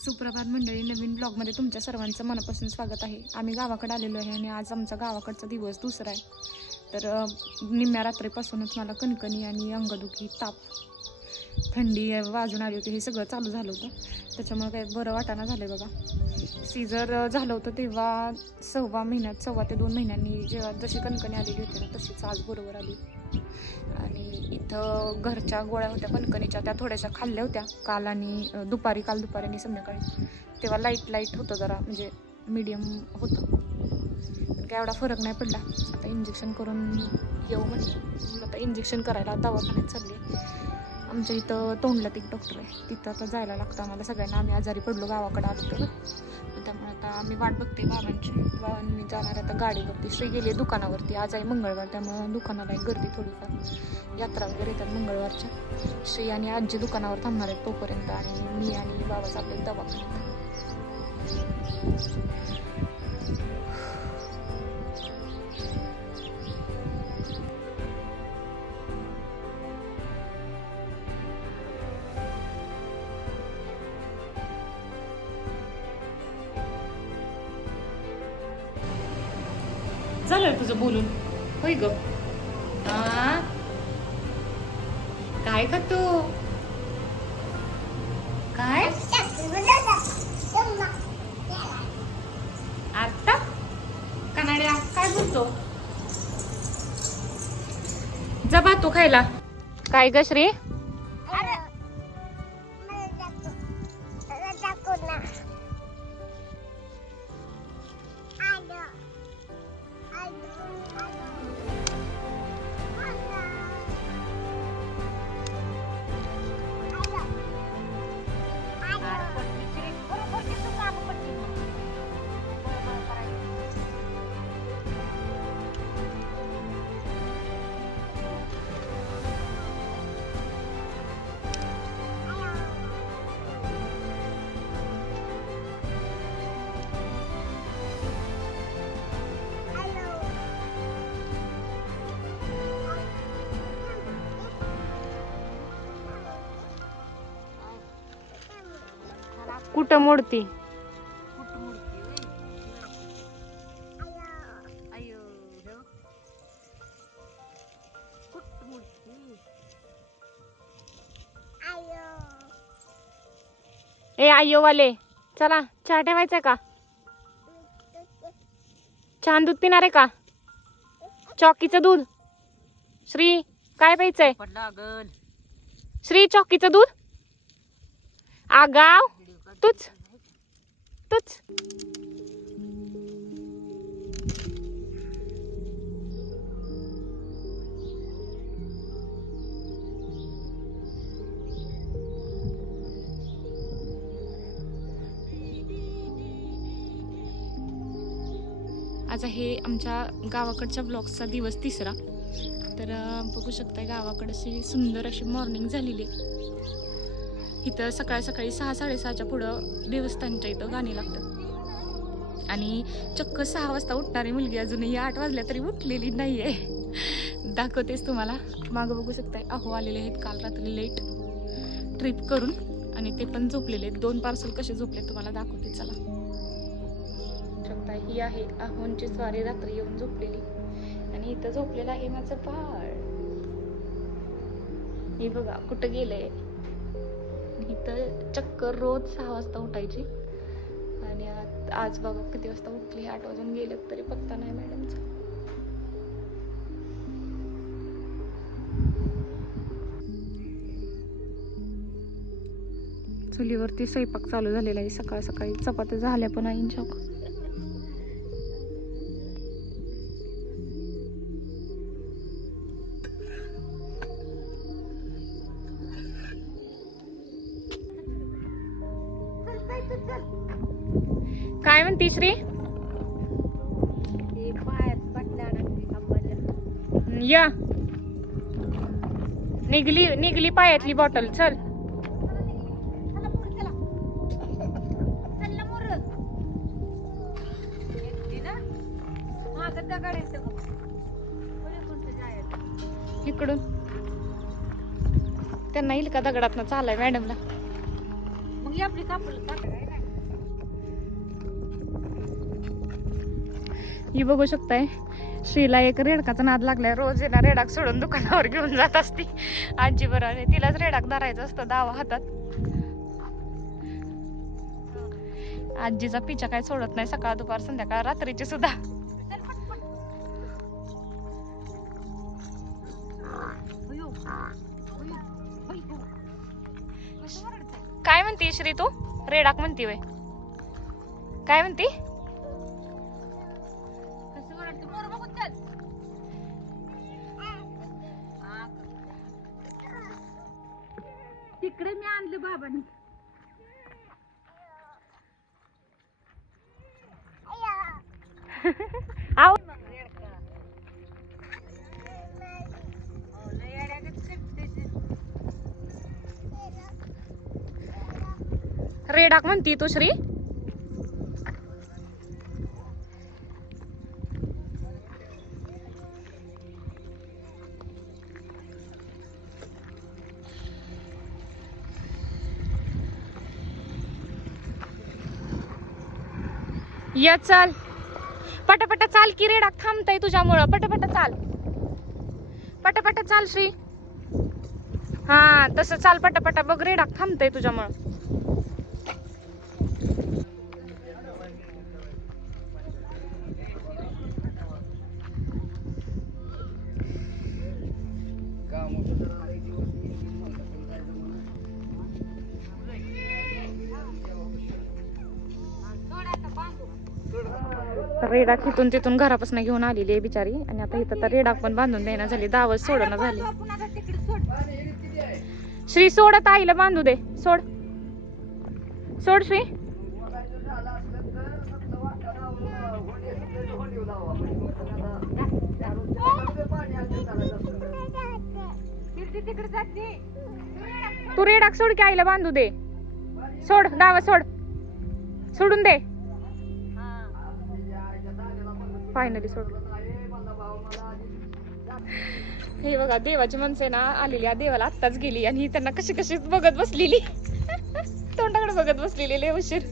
सुप्रभात मंडळी, नवीन ब्लॉगमध्ये तुमच्या सर्वांचं मनापासून स्वागत आहे. आम्ही गावाकडे आलेलो आहे आणि आज आमचा गावाकडचा दिवस दुसरा आहे. तर निम्म्या रात्रीपासूनच मला कणकणी आणि अंगदुखी, ताप, थंडी वाजून आली होती. हे सगळं चालू झालं होतं, त्याच्यामुळे काही बरं वाटाणा झालं आहे बघा. सीझर झालं होतं तेव्हा 1.5 ते 2 महिन्यांनी जेव्हा जशी कणकणी आलेली होती ना, तशीच आज बरोबर आली. आणि इथं घरच्या गोळ्या होत्या कणकणीच्या, त्या थोड्याशा खाल्ल्या होत्या काल आणि दुपारी आणि संध्याकाळी. तेव्हा लाईट होतं जरा, म्हणजे मीडियम होतं, पण काय एवढा फरक नाही पडला. आता इंजेक्शन करून येऊ म्हणजे आता इंजेक्शन करायला दवाखान्यात चालली. आमच्या इथं तोंडल्यात एक डॉक्टर आहे, तिथं आता जायला लागतं आम्हाला सगळ्यांना. आम्ही आजारी पडलो गावाकडे आलो तर, त्यामुळे आता आम्ही वाट बघते बाबांची. बाबांनी जाणार आता गाडीवरती. श्री गेली दुकानावरती, आज आहे मंगळवार, त्यामुळे दुकानाला एक गर्दी थोडीफार, यात्रा वगैरे येतात मंगळवारच्या. श्री आणि आजी दुकानावर थांबणार आहेत तोपर्यंत, आणि मी आणि बाबा चालले दवाखान्यात. झालं तुझं बोलून, होय ग? काय खातो? काय आता कनाड्या काय बोलतो? जबा तू खायला. काय ग श्री? कुठं मोडती? ए आयो वाले, चला चहा ठेवायचा का? छान दूध पिणार आहे का? चॉकीचं दूध. श्री काय प्यायचंय? श्री चॉकीचं दूध. आगाव तूच. आज आहे आमच्या गावाकडच्या ब्लॉगचा दिवस तिसरा. तर बघू शकता गावाकडे अशी सुंदर अशी मॉर्निंग झालेली. इथं सकाळी 6-6:30च्या पुढं देवस्थानच्या इथं गाणी लागतात. आणि चक्क 6 वाजता उठणारी मुलगी अजूनही 8 वाजल्या तरी उठलेली नाहीये. दाखवतेच तुम्हाला. मागं बघू शकताय अहो आलेले आहेत काल रात्री लेट ट्रिप करून, आणि ते पण झोपलेले आहेत. 2 पार्सल कसे झोपले तुम्हाला दाखवते. चला शकता, ही आहे अहोंची स्वारी रात्री येऊन झोपलेली, आणि इथं झोपलेलं आहे माझं बाळ. हे बघा कुठं गेलंय. इथं चक्कर रोज 6 वाजता उठायची, आणि आज बघा किती वाजता उठली. 8 वाजून गेले तरी पत्ता नाही मॅडमचा. चुलीवरती स्वयंपाक चालू झालेला आहे. सकाळी चपात्या झाल्या पण आईंच्या. काय म्हणती श्री? या निघली पायातली बॉटल. चल इकडून त्यांना येईल का दगडात चालाय मॅडमला. मग आपली कापड ही बघू शकताय श्रीला एक रेडकाचा नाद लागलाय. रोज येणार रेडाक सोडून दुकानावर घेऊन जात असती आजी बरोबर. तिलाच रेडाक धरायचं असतं दावा हातात. आजीचा पिछा काय सोडत नाही, सकाळ दुपार संध्याकाळ रात्रीची सुद्धा. काय म्हणती श्री तू? रेडाक म्हणती वय? काय म्हणती? तिकडे मी आणलं बाबांनी. आव रेडाक म्हणती तू श्री? या चाल पटापटा चाल की रेडाक थांबताय तुझ्यामुळं. पटापटा चाल, पटापटा चाल श्री. हा तसं चाल पटापटा. बघ रेडाक थांबताय तुझ्यामुळं. रेडाक इथून तिथून घरापासून घेऊन आलेली आहे बिचारी. आणि आता इथं तर रेडाक पण बांधून देणं झाली, दावच सोडणं झाली. श्री सोडत आईला बांधू दे. सोड सोड श्री. तू रेडाक सोड की आईला बांधू दे. सोड दावा सोड. सोडून दे. फायनली सोड. हे बघा देवाची माणसं ना आलेली, देवाला आत्ताच गेली आणि ही त्यांना कशी कशी बघत बसलेली तोंडाकडे बघत बसलेली लय उशीर.